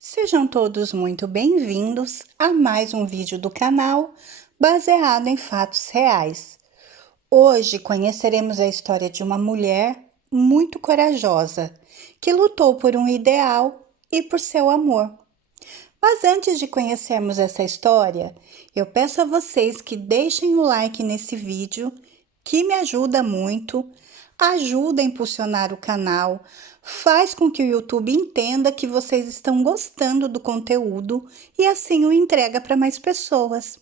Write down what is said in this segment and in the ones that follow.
Sejam todos muito bem-vindos a mais um vídeo do canal baseado em fatos reais. Hoje conheceremos a história de uma mulher muito corajosa que lutou por um ideal e por seu amor. Mas antes de conhecermos essa história, eu peço a vocês que deixem o like nesse vídeo, que me ajuda muito, ajuda a impulsionar o canal, faz com que o YouTube entenda que vocês estão gostando do conteúdo e assim o entrega para mais pessoas.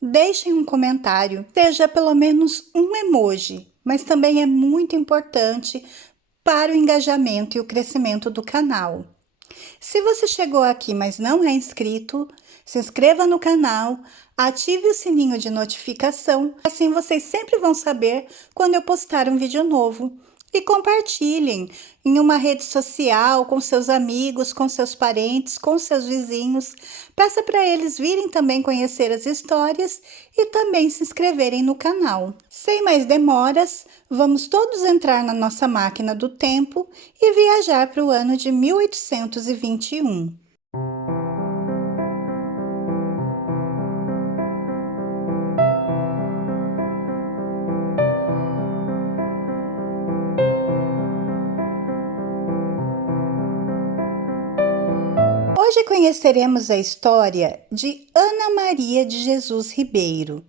Deixem um comentário, seja pelo menos um emoji, mas também é muito importante para o engajamento e o crescimento do canal. Se você chegou aqui, mas não é inscrito, se inscreva no canal, ative o sininho de notificação, assim vocês sempre vão saber quando eu postar um vídeo novo. E compartilhem em uma rede social, com seus amigos, com seus parentes, com seus vizinhos. Peça para eles virem também conhecer as histórias e também se inscreverem no canal. Sem mais demoras, vamos todos entrar na nossa máquina do tempo e viajar para o ano de 1821. Hoje conheceremos a história de Ana Maria de Jesus Ribeiro,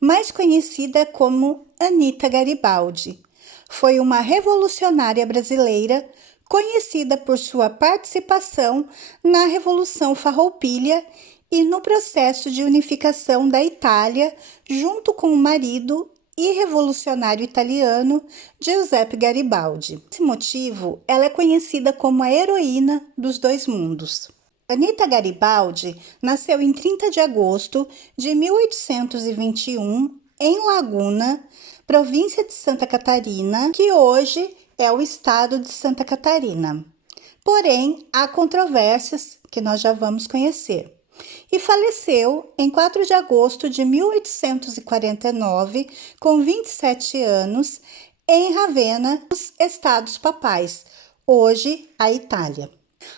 mais conhecida como Anita Garibaldi. Foi uma revolucionária brasileira conhecida por sua participação na Revolução Farroupilha e no processo de unificação da Itália, junto com o marido e revolucionário italiano Giuseppe Garibaldi. Por esse motivo, ela é conhecida como a heroína dos dois mundos. Anita Garibaldi nasceu em 30 de agosto de 1821 em Laguna, província de Santa Catarina, que hoje é o estado de Santa Catarina. Porém, há controvérsias que nós já vamos conhecer. E faleceu em 4 de agosto de 1849, com 27 anos, em Ravenna, nos Estados Papais, hoje a Itália.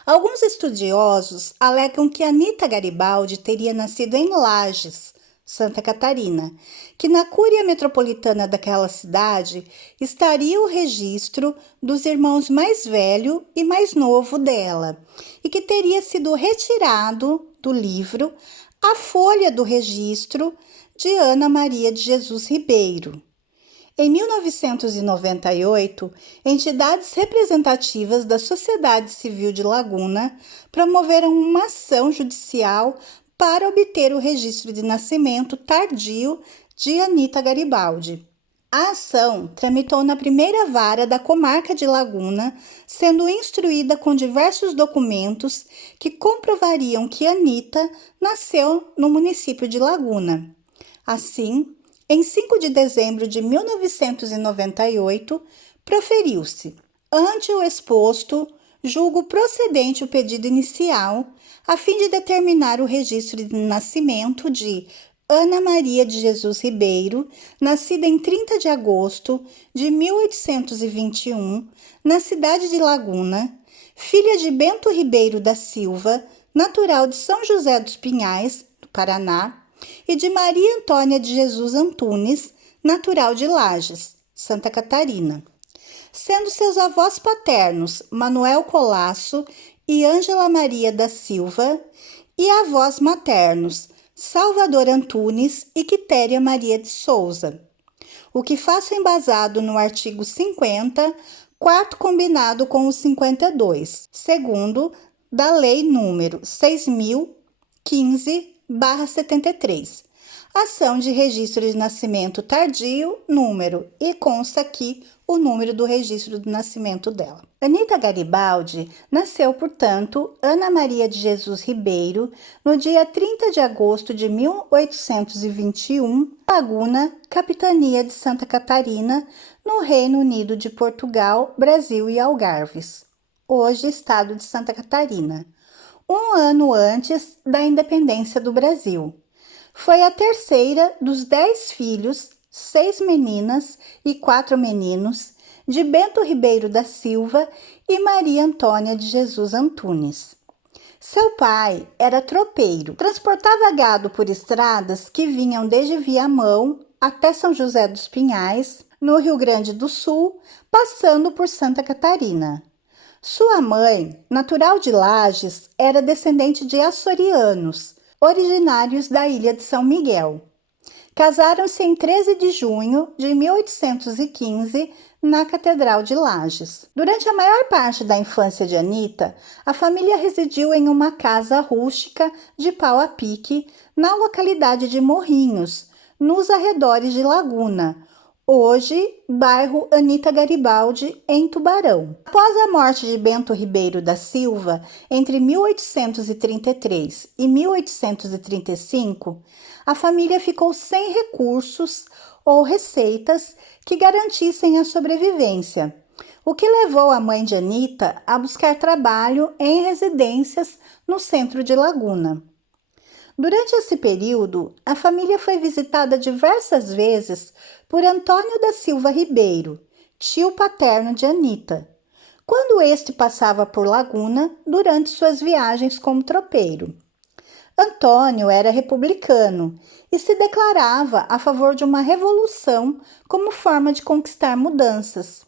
Alguns estudiosos alegam que Anita Garibaldi teria nascido em Lages, Santa Catarina, que na Cúria Metropolitana daquela cidade estaria o registro dos irmãos mais velho e mais novo dela, e que teria sido retirado do livro a folha do registro de Ana Maria de Jesus Ribeiro. Em 1998, entidades representativas da sociedade civil de Laguna promoveram uma ação judicial para obter o registro de nascimento tardio de Anita Garibaldi. A ação tramitou na primeira vara da comarca de Laguna, sendo instruída com diversos documentos que comprovariam que Anita nasceu no município de Laguna. Assim, em 5 de dezembro de 1998, proferiu-se: ante o exposto, julgo procedente o pedido inicial, a fim de determinar o registro de nascimento de Ana Maria de Jesus Ribeiro, nascida em 30 de agosto de 1821, na cidade de Laguna, filha de Bento Ribeiro da Silva, natural de São José dos Pinhais, do Paraná, e de Maria Antônia de Jesus Antunes, natural de Lages, Santa Catarina, sendo seus avós paternos Manuel Colasso e Ângela Maria da Silva, e avós maternos Salvador Antunes e Quitéria Maria de Souza, o que faço embasado no artigo 50, quarto combinado com o 52, segundo da Lei número 6.015/73, ação de registro de nascimento tardio, número, e consta aqui o número do registro do nascimento dela. Anita Garibaldi nasceu, portanto, Ana Maria de Jesus Ribeiro, no dia 30 de agosto de 1821, Laguna, capitania de Santa Catarina, no Reino Unido de Portugal, Brasil e Algarves, hoje estado de Santa Catarina, um ano antes da independência do Brasil. Foi a terceira dos 10 filhos, 6 meninas e 4 meninos, de Bento Ribeiro da Silva e Maria Antônia de Jesus Antunes. Seu pai era tropeiro, transportava gado por estradas que vinham desde Viamão até São José dos Pinhais, no Rio Grande do Sul, passando por Santa Catarina. Sua mãe, natural de Lages, era descendente de açorianos, originários da ilha de São Miguel. Casaram-se em 13 de junho de 1815 na Catedral de Lages. Durante a maior parte da infância de Anita, a família residiu em uma casa rústica de pau a pique na localidade de Morrinhos, nos arredores de Laguna, hoje bairro Anita Garibaldi, em Tubarão. Após a morte de Bento Ribeiro da Silva, entre 1833 e 1835, a família ficou sem recursos ou receitas que garantissem a sobrevivência, o que levou a mãe de Anita a buscar trabalho em residências no centro de Laguna. Durante esse período, a família foi visitada diversas vezes por Antônio da Silva Ribeiro, tio paterno de Anita, quando este passava por Laguna durante suas viagens como tropeiro. Antônio era republicano e se declarava a favor de uma revolução como forma de conquistar mudanças.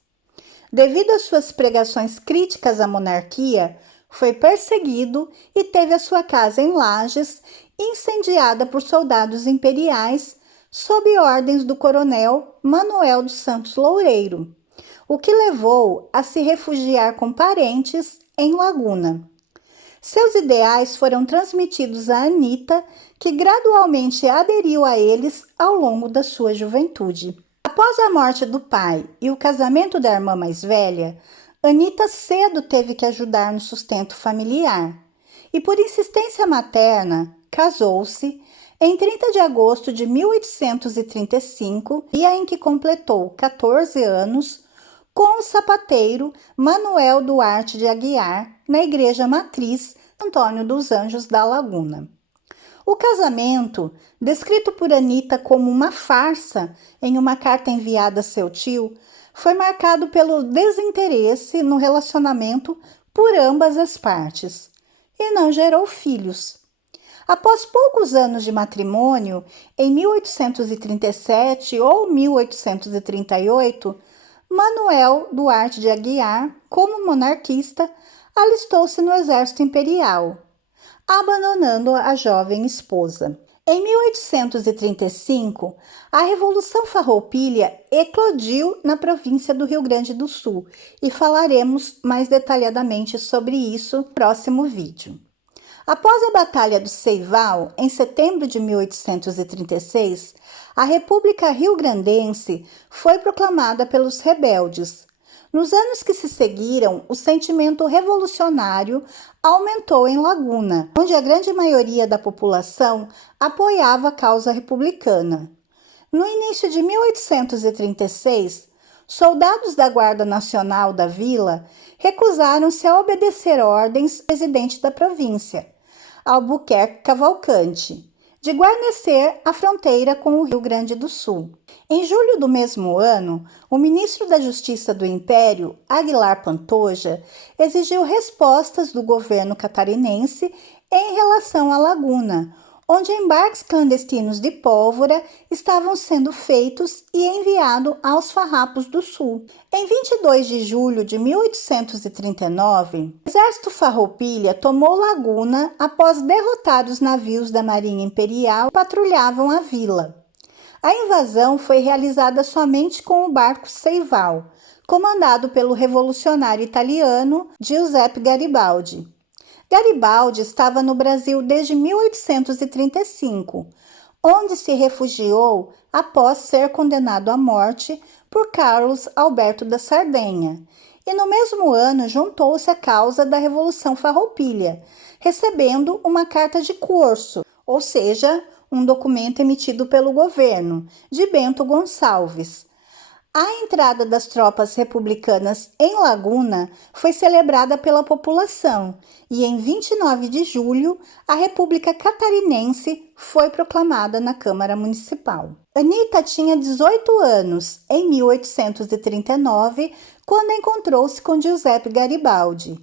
Devido às suas pregações críticas à monarquia, foi perseguido e teve a sua casa em Lages incendiada por soldados imperiais sob ordens do coronel Manuel dos Santos Loureiro, o que levou a se refugiar com parentes em Laguna. Seus ideais foram transmitidos a Anita, que gradualmente aderiu a eles ao longo da sua juventude. Após a morte do pai e o casamento da irmã mais velha, Anita cedo teve que ajudar no sustento familiar e, por insistência materna, casou-se em 30 de agosto de 1835, dia em que completou 14 anos, com o sapateiro Manuel Duarte de Aguiar, na Igreja Matriz Antônio dos Anjos da Laguna. O casamento, descrito por Anita como uma farsa em uma carta enviada a seu tio, foi marcado pelo desinteresse no relacionamento por ambas as partes e não gerou filhos. Após poucos anos de matrimônio, em 1837 ou 1838, Manuel Duarte de Aguiar, como monarquista, alistou-se no exército imperial, abandonando a jovem esposa. Em 1835, a Revolução Farroupilha eclodiu na província do Rio Grande do Sul e falaremos mais detalhadamente sobre isso no próximo vídeo. Após a Batalha do Ceival, em setembro de 1836, a República Rio-Grandense foi proclamada pelos rebeldes. Nos anos que se seguiram, o sentimento revolucionário aumentou em Laguna, onde a grande maioria da população apoiava a causa republicana. No início de 1836, soldados da Guarda Nacional da vila recusaram-se a obedecer ordens do presidente da província, Albuquerque Cavalcante, de guarnecer a fronteira com o Rio Grande do Sul. Em julho do mesmo ano, o ministro da Justiça do Império, Aguilar Pantoja, exigiu respostas do governo catarinense em relação à Laguna, onde embarques clandestinos de pólvora estavam sendo feitos e enviados aos farrapos do sul. Em 22 de julho de 1839, o exército farroupilha tomou Laguna após derrotar os navios da Marinha Imperial que patrulhavam a vila. A invasão foi realizada somente com o barco Ceival, comandado pelo revolucionário italiano Giuseppe Garibaldi. Garibaldi estava no Brasil desde 1835, onde se refugiou após ser condenado à morte por Carlos Alberto da Sardenha, e no mesmo ano juntou-se à causa da Revolução Farroupilha, recebendo uma carta de curso, ou seja, um documento emitido pelo governo, de Bento Gonçalves. A entrada das tropas republicanas em Laguna foi celebrada pela população e, em 29 de julho, a República Catarinense foi proclamada na Câmara Municipal. Anita tinha 18 anos em 1839, quando encontrou-se com Giuseppe Garibaldi,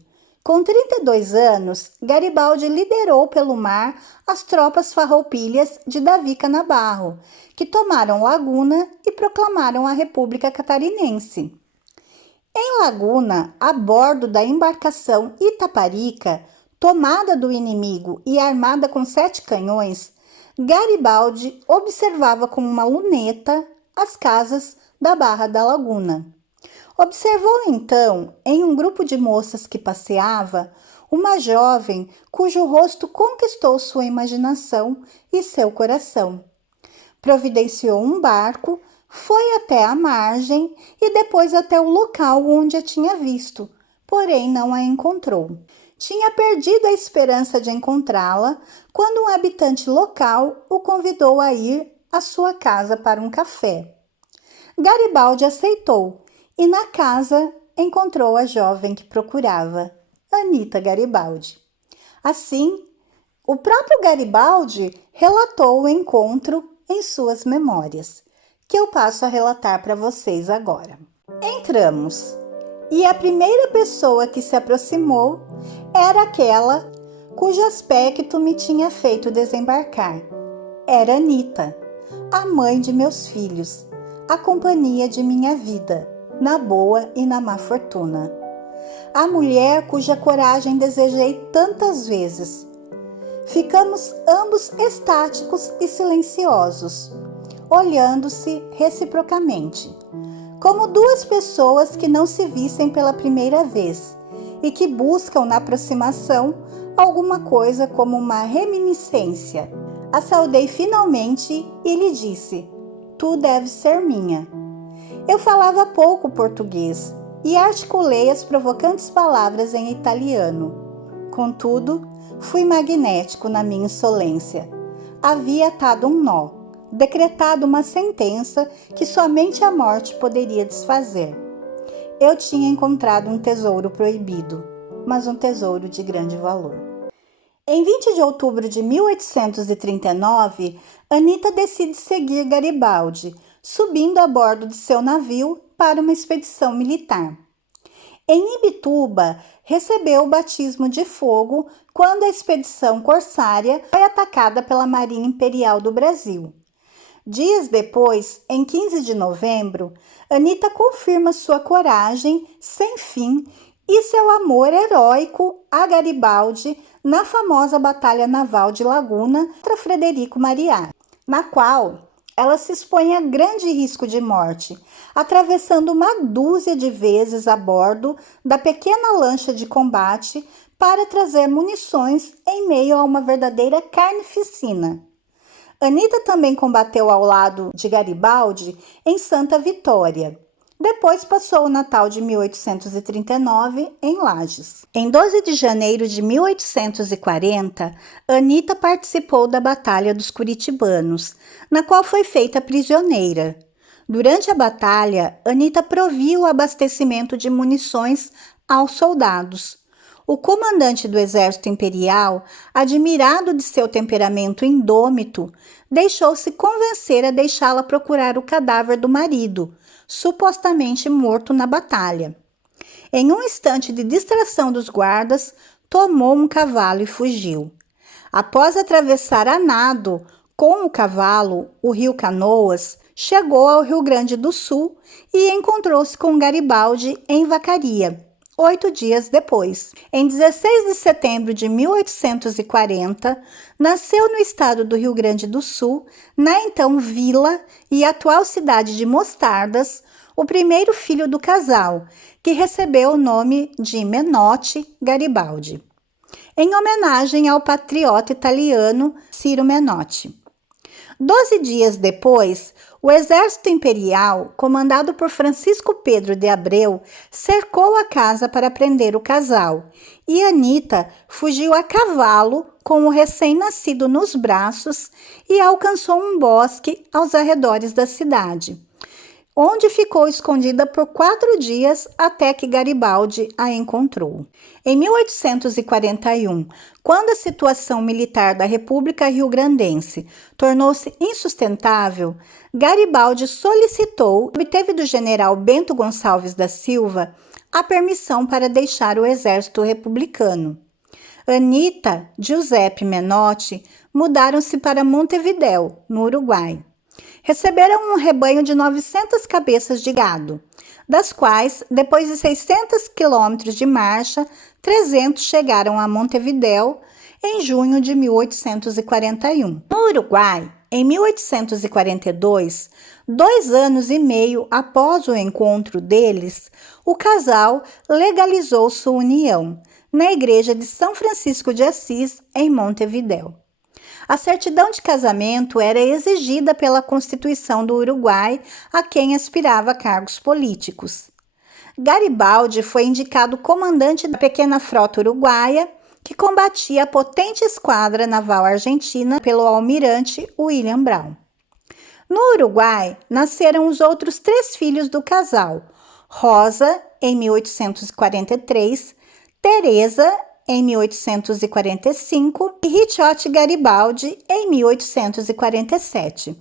Com 32 anos, Garibaldi liderou pelo mar as tropas farroupilhas de Davi Canabarro, que tomaram Laguna e proclamaram a República Catarinense. Em Laguna, a bordo da embarcação Itaparica, tomada do inimigo e armada com 7 canhões, Garibaldi observava com uma luneta as casas da Barra da Laguna. Observou então, em um grupo de moças que passeava, uma jovem cujo rosto conquistou sua imaginação e seu coração. Providenciou um barco, foi até a margem e depois até o local onde a tinha visto, porém não a encontrou. Tinha perdido a esperança de encontrá-la quando um habitante local o convidou a ir à sua casa para um café. Garibaldi aceitou e na casa encontrou a jovem que procurava, Anita Garibaldi. Assim, o próprio Garibaldi relatou o encontro em suas memórias, que eu passo a relatar para vocês agora. Entramos, e a primeira pessoa que se aproximou era aquela cujo aspecto me tinha feito desembarcar. Era Anita, a mãe de meus filhos, a companhia de minha vida, na boa e na má fortuna. A mulher cuja coragem desejei tantas vezes. Ficamos ambos estáticos e silenciosos, olhando-se reciprocamente, como duas pessoas que não se vissem pela primeira vez e que buscam na aproximação alguma coisa como uma reminiscência. A saudei finalmente e lhe disse: "Tu deves ser minha." Eu falava pouco português e articulei as provocantes palavras em italiano. Contudo, fui magnético na minha insolência. Havia atado um nó, decretado uma sentença que somente a morte poderia desfazer. Eu tinha encontrado um tesouro proibido, mas um tesouro de grande valor. Em 20 de outubro de 1839, Anita decide seguir Garibaldi, subindo a bordo de seu navio para uma expedição militar. Em Ibituba, recebeu o batismo de fogo quando a expedição corsária foi atacada pela Marinha Imperial do Brasil. Dias depois, em 15 de novembro, Anita confirma sua coragem sem fim e seu amor heróico a Garibaldi na famosa Batalha Naval de Laguna contra Frederico Mariá, na qual ela se expõe a grande risco de morte, atravessando uma dúzia de vezes a bordo da pequena lancha de combate para trazer munições em meio a uma verdadeira carnificina. Anita também combateu ao lado de Garibaldi em Santa Vitória. Depois passou o Natal de 1839 em Lages. Em 12 de janeiro de 1840, Anita participou da Batalha dos Curitibanos, na qual foi feita prisioneira. Durante a batalha, Anita provia o abastecimento de munições aos soldados. O comandante do Exército Imperial, admirado de seu temperamento indômito, deixou-se convencer a deixá-la procurar o cadáver do marido, supostamente morto na batalha. Em um instante de distração dos guardas, tomou um cavalo e fugiu. Após atravessar a nado com o cavalo o rio Canoas, chegou ao Rio Grande do Sul e encontrou-se com Garibaldi em Vacaria, 8 dias depois. Em 16 de setembro de 1840, nasceu no estado do Rio Grande do Sul, na então vila e atual cidade de Mostardas, o primeiro filho do casal, que recebeu o nome de Menotti Garibaldi, em homenagem ao patriota italiano Ciro Menotti. 12 dias depois, o exército imperial, comandado por Francisco Pedro de Abreu, cercou a casa para prender o casal, e Anita fugiu a cavalo com o recém-nascido nos braços e alcançou um bosque aos arredores da cidade, onde ficou escondida por 4 dias até que Garibaldi a encontrou. Em 1841, quando a situação militar da República Rio-Grandense tornou-se insustentável, Garibaldi solicitou e obteve do general Bento Gonçalves da Silva a permissão para deixar o exército republicano. Anita, Giuseppe Menotti mudaram-se para Montevidéu, no Uruguai. Receberam um rebanho de 900 cabeças de gado, das quais, depois de 600 quilômetros de marcha, 300 chegaram a Montevidéu em junho de 1841. No Uruguai, em 1842, 2 anos e meio após o encontro deles, o casal legalizou sua união na igreja de São Francisco de Assis, em Montevidéu. A certidão de casamento era exigida pela Constituição do Uruguai a quem aspirava a cargos políticos. Garibaldi foi indicado comandante da pequena frota uruguaia que combatia a potente esquadra naval argentina pelo almirante William Brown. No Uruguai, nasceram os outros 3 filhos do casal: Rosa, em 1843, Teresa, em 1845, e Ricciotti Garibaldi, em 1847.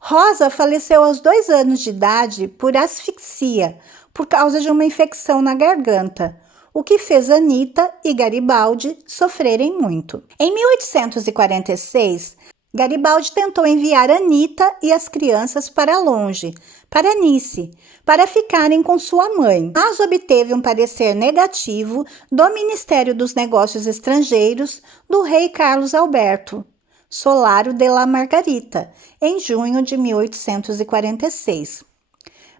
Rosa faleceu aos 2 anos de idade por asfixia, por causa de uma infecção na garganta, o que fez Anita e Garibaldi sofrerem muito. Em 1846, Garibaldi tentou enviar Anita e as crianças para longe, para Nice, para ficarem com sua mãe, mas obteve um parecer negativo do Ministério dos Negócios Estrangeiros do rei Carlos Alberto Solaro de la Margarita, em junho de 1846.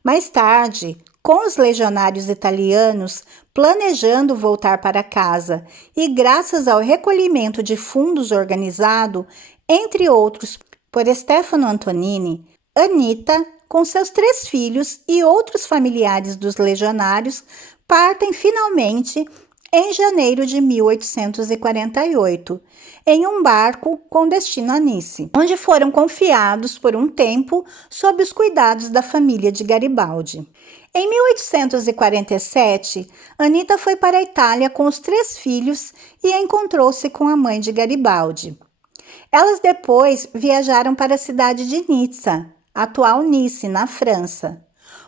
Mais tarde, com os legionários italianos planejando voltar para casa e graças ao recolhimento de fundos organizado, entre outros, por Stefano Antonini, Anita, com seus 3 filhos e outros familiares dos legionários, partem finalmente em janeiro de 1848, em um barco com destino a Nice, onde foram confiados por um tempo sob os cuidados da família de Garibaldi. Em 1847, Anita foi para a Itália com os 3 filhos e encontrou-se com a mãe de Garibaldi. Elas depois viajaram para a cidade de Nizza, atual Nice, na França,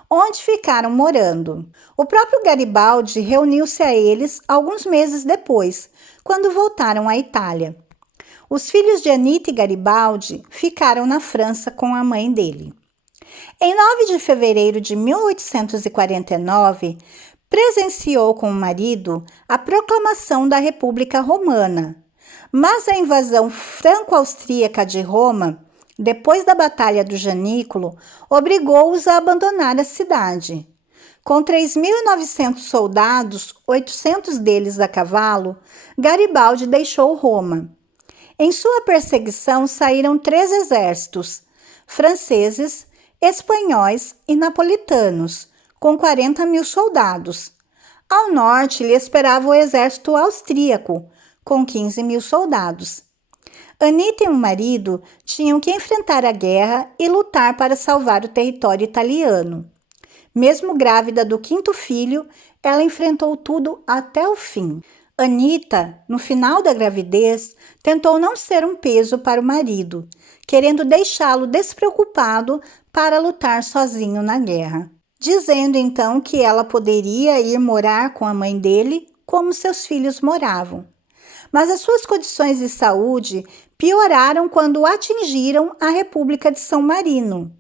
onde ficaram morando. O próprio Garibaldi reuniu-se a eles alguns meses depois, quando voltaram à Itália. Os filhos de Anita e Garibaldi ficaram na França com a mãe dele. Em 9 de fevereiro de 1849, presenciou com o marido a proclamação da República Romana, mas a invasão franco-austríaca de Roma, depois da Batalha do Janículo, obrigou-os a abandonar a cidade. Com 3.900 soldados, 800 deles a cavalo, Garibaldi deixou Roma. Em sua perseguição saíram 3 exércitos, franceses, espanhóis e napolitanos, com 40.000 soldados. Ao norte lhe esperava o exército austríaco, com 15.000 soldados. Anita e o marido tinham que enfrentar a guerra e lutar para salvar o território italiano. Mesmo grávida do 5º filho, ela enfrentou tudo até o fim. Anita, no final da gravidez, tentou não ser um peso para o marido, querendo deixá-lo despreocupado para lutar sozinho na guerra, dizendo então que ela poderia ir morar com a mãe dele como seus filhos moravam. Mas as suas condições de saúde pioraram quando atingiram a República de São Marino.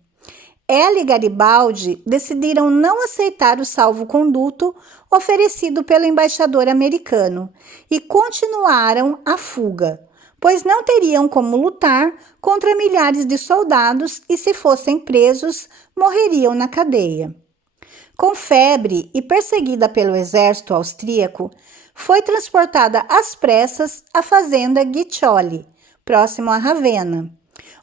Ela e Garibaldi decidiram não aceitar o salvo-conduto oferecido pelo embaixador americano e continuaram a fuga, pois não teriam como lutar contra milhares de soldados e, se fossem presos, morreriam na cadeia. Com febre e perseguida pelo exército austríaco, foi transportada às pressas à fazenda Guiccioli, próximo a Ravenna,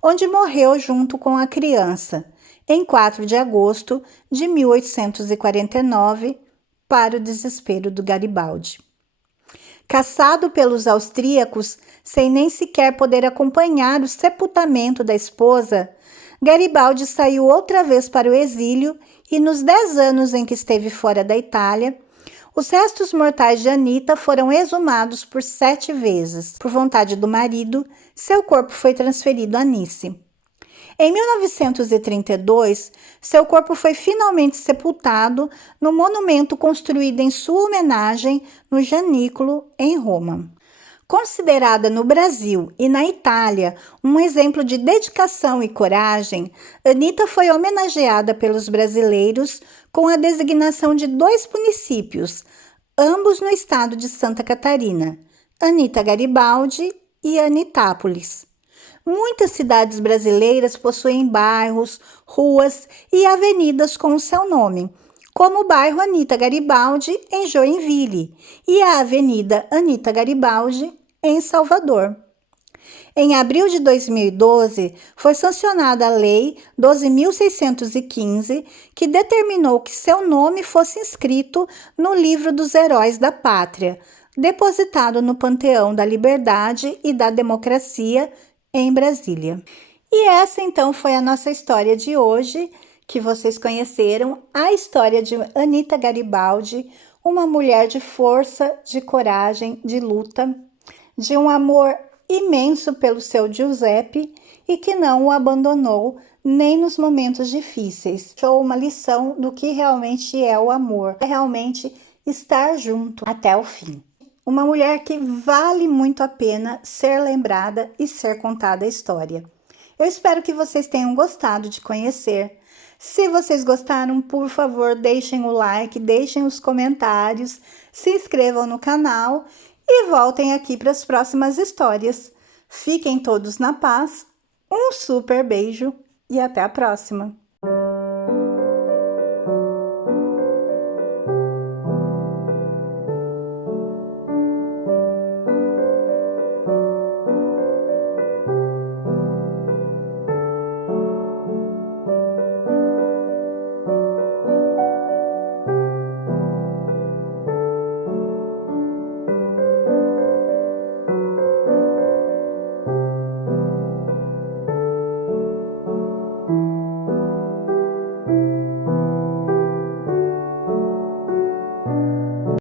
onde morreu junto com a criança, em 4 de agosto de 1849, para o desespero do Garibaldi. Caçado pelos austríacos, sem nem sequer poder acompanhar o sepultamento da esposa, Garibaldi saiu outra vez para o exílio e nos 10 anos em que esteve fora da Itália, os restos mortais de Anita foram exumados por 7 vezes. Por vontade do marido, seu corpo foi transferido a Nice. Em 1932, seu corpo foi finalmente sepultado no monumento construído em sua homenagem no Janículo, em Roma. Considerada no Brasil e na Itália um exemplo de dedicação e coragem, Anita foi homenageada pelos brasileiros com a designação de 2 municípios, ambos no estado de Santa Catarina, Anita Garibaldi e Anitápolis. Muitas cidades brasileiras possuem bairros, ruas e avenidas com o seu nome, como o bairro Anita Garibaldi, em Joinville, e a Avenida Anita Garibaldi, em Salvador. Em abril de 2012, foi sancionada a Lei 12.615, que determinou que seu nome fosse inscrito no Livro dos Heróis da Pátria, depositado no Panteão da Liberdade e da Democracia, em Brasília. E essa então foi a nossa história de hoje, que vocês conheceram, a história de Anita Garibaldi, uma mulher de força, de coragem, de luta, de um amor imenso pelo seu Giuseppe e que não o abandonou nem nos momentos difíceis. Deixou uma lição do que realmente é o amor, é realmente estar junto até o fim. Uma mulher que vale muito a pena ser lembrada e ser contada a história. Eu espero que vocês tenham gostado de conhecer. Se vocês gostaram, por favor, deixem o like, deixem os comentários, se inscrevam no canal e voltem aqui para as próximas histórias. Fiquem todos na paz, um super beijo e até a próxima!